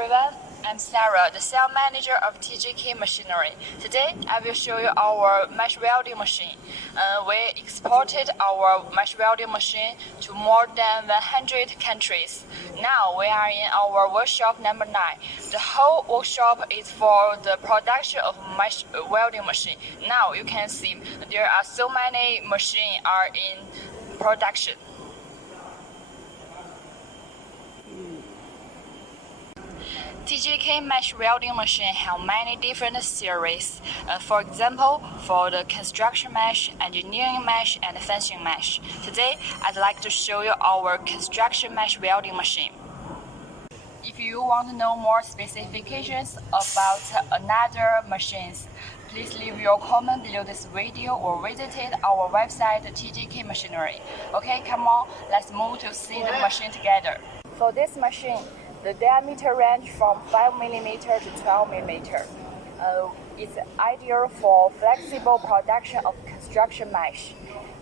everyone, I'm Sarah, the sales manager of TJK Machinery. Today, I will show you our mesh welding machine. We exported our mesh welding machine to more than 100 countries. Now, we are in our workshop number 9. The whole workshop is for the production of mesh welding machine. Now, you can see there are so many machines are in production. TJK mesh welding machine have many different series. For example, for the construction mesh, engineering mesh, and fencing mesh. Today, I'd like to show you our construction mesh welding machine. If you want to know more specifications about another machines, please leave your comment below this video or visit our website TJK Machinery. Okay, come on, let's move to see the machine together. For this machine, the diameter range from 5 mm to 12 mm. It's ideal for flexible production of construction mesh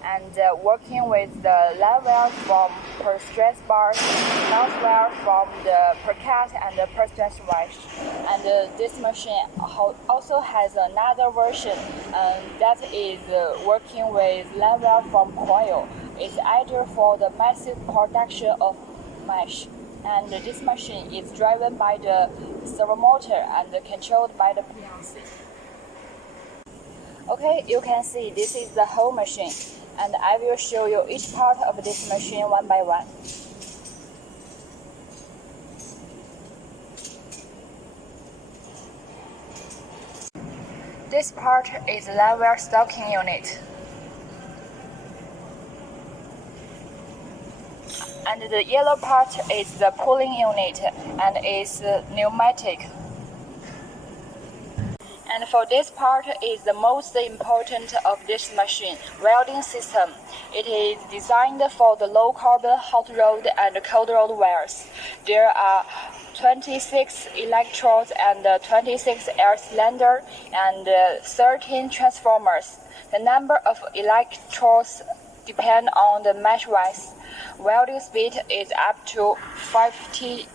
and working with the line weld from per stress bars, mount weld from the per cut and the per stress wedge. And this machine also has another version that is working with line weld from coil. It's ideal for the massive production of mesh. And this machine is driven by the servo motor and controlled by the PLC. Okay, you can see this is the whole machine, and I will show you each part of this machine one by one. This part is the line weld stocking unit. And the yellow part is the pulling unit and is pneumatic. And for this part is the most important of this machine, welding system. It is designed for the low carbon hot rolled and cold rolled welds. There are 26 electrodes and 26 air cylinders and 13 transformers. The number of electrodes depend on the mesh width. Welding speed is up to 50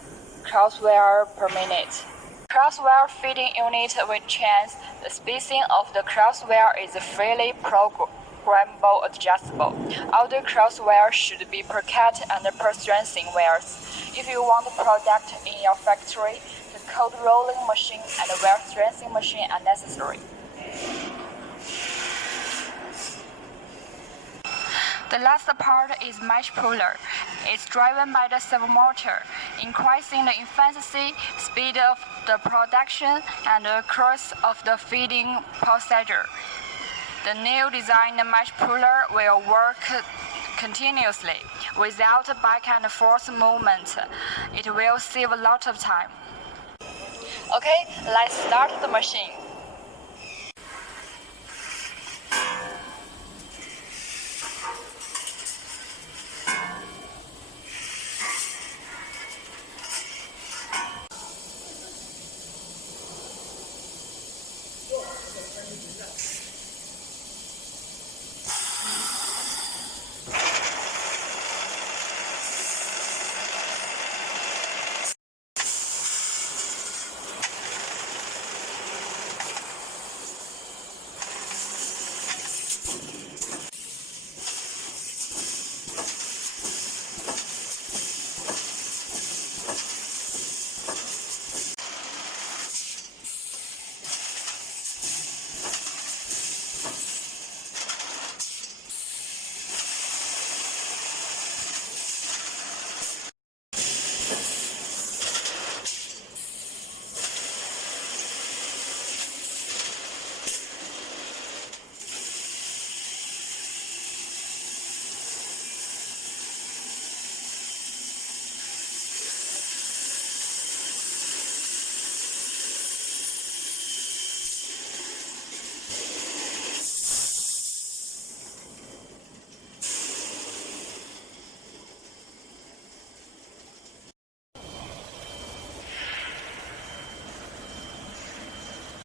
crosswire per minute. Crosswire feeding unit will change. The spacing of the crosswire is freely programmable adjustable. All the crosswires should be per cut and per strengthening wires. If you want the product in your factory, the cold rolling machine and the weld strengthening machine are necessary. The last part is mesh puller. It's driven by the servo motor, increasing the efficiency, speed of the production, and the cost of the feeding procedure. The new designed mesh puller will work continuously without back and forth movement. It will save a lot of time. Okay, let's start the machine.